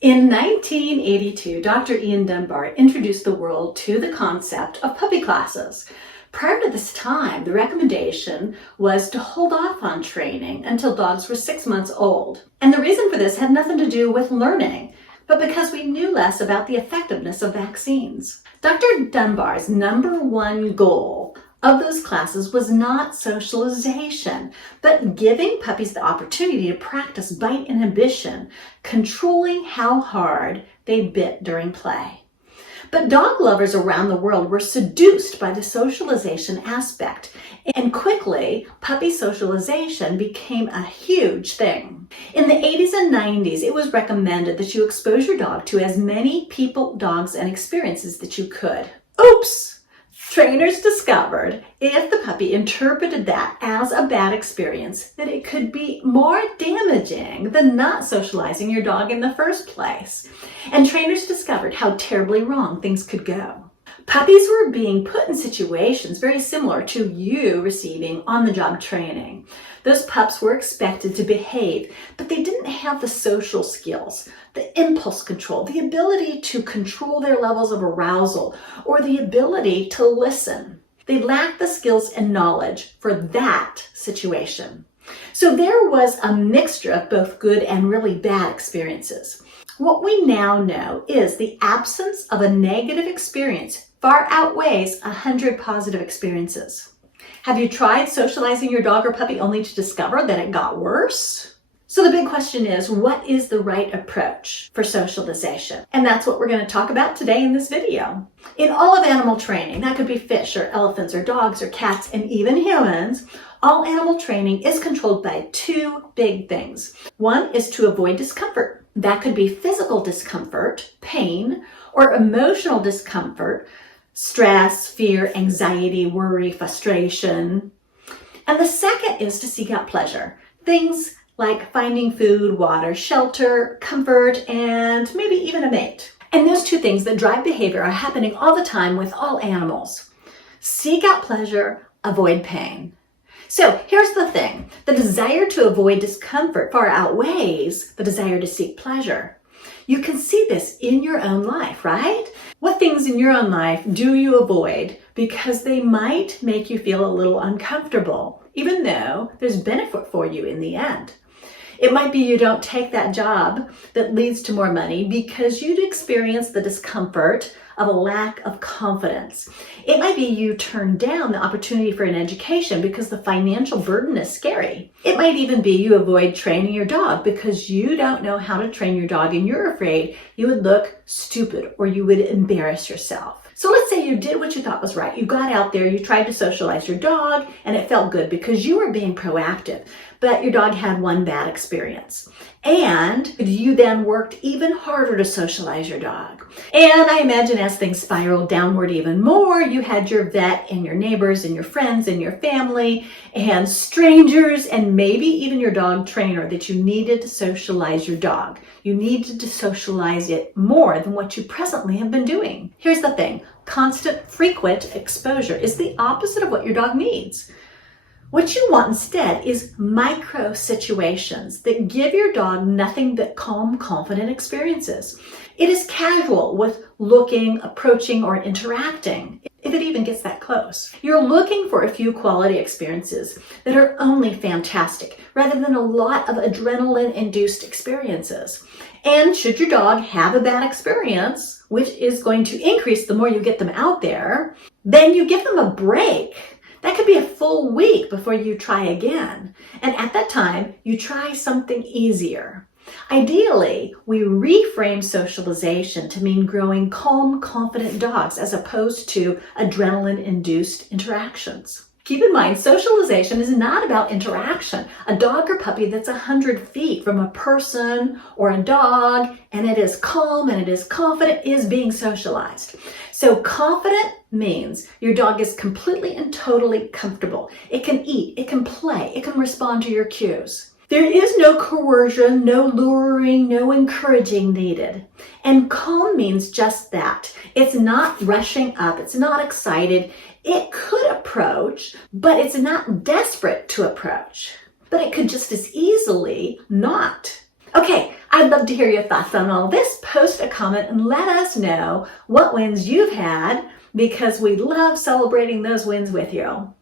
In 1982, Dr. Ian Dunbar introduced the world to the concept of puppy classes. Prior to this time, the recommendation was to hold off on training until dogs were 6 months old. And the reason for this had nothing to do with learning, but because we knew less about the effectiveness of vaccines. Dr. Dunbar's number one goal of those classes was not socialization, but giving puppies the opportunity to practice bite inhibition, controlling how hard they bit during play. But dog lovers around the world were seduced by the socialization aspect, and quickly, puppy socialization became a huge thing. In the 80s and 90s, it was recommended that you expose your dog to as many people, dogs, and experiences that you could. Oops! Trainers discovered if the puppy interpreted that as a bad experience, that it could be more damaging than not socializing your dog in the first place. And trainers discovered how terribly wrong things could go. Puppies were being put in situations very similar to you receiving on-the-job training. Those pups were expected to behave, but they didn't have the social skills, the impulse control, the ability to control their levels of arousal, or the ability to listen. They lacked the skills and knowledge for that situation. So there was a mixture of both good and really bad experiences. What we now know is the absence of a negative experience far outweighs 100 positive experiences. Have you tried socializing your dog or puppy only to discover that it got worse? So the big question is, what is the right approach for socialization? And that's what we're going to talk about today in this video. In all of animal training, that could be fish or elephants or dogs or cats and even humans, all animal training is controlled by two big things. One is to avoid discomfort. That could be physical discomfort, pain, or emotional discomfort, stress, fear, anxiety, worry, frustration. And the second is to seek out pleasure. Things like finding food, water, shelter, comfort, and maybe even a mate. And those two things that drive behavior are happening all the time with all animals. Seek out pleasure, avoid pain. So here's the thing. The desire to avoid discomfort far outweighs the desire to seek pleasure. You can see this in your own life, right? What things in your own life do you avoid because they might make you feel a little uncomfortable, even though there's benefit for you in the end? It might be you don't take that job that leads to more money because you'd experience the discomfort of a lack of confidence. It might be you turn down the opportunity for an education because the financial burden is scary. It might even be you avoid training your dog because you don't know how to train your dog and you're afraid you would look stupid or you would embarrass yourself. So let's say you did what you thought was right. You got out there, you tried to socialize your dog, and it felt good because you were being proactive, but your dog had one bad experience. And you then worked even harder to socialize your dog. And I imagine as things spiraled downward even more, you had your vet and your neighbors and your friends and your family and strangers and maybe even your dog trainer that you needed to socialize your dog. You needed to socialize it more than what you presently have been doing. Here's the thing. Constant, frequent exposure is the opposite of what your dog needs. What you want instead is micro situations that give your dog nothing but calm, confident experiences. It is casual with looking, approaching, or interacting, if it even gets that close. You're looking for a few quality experiences that are only fantastic, rather than a lot of adrenaline-induced experiences. And should your dog have a bad experience, which is going to increase the more you get them out there, then you give them a break. That could be a full week before you try again. And at that time, you try something easier. Ideally, we reframe socialization to mean growing calm, confident dogs as opposed to adrenaline-induced interactions. Keep in mind, socialization is not about interaction. A dog or puppy that's 100 feet from a person or a dog, and it is calm and it is confident, is being socialized. So confident means your dog is completely and totally comfortable. It can eat, it can play, it can respond to your cues. There is no coercion, no luring, no encouraging needed. And calm means just that. It's not rushing up, it's not excited. It could approach, but it's not desperate to approach. But it could just as easily not. Okay, I'd love to hear your thoughts on all this. Post a comment and let us know what wins you've had, because we love celebrating those wins with you.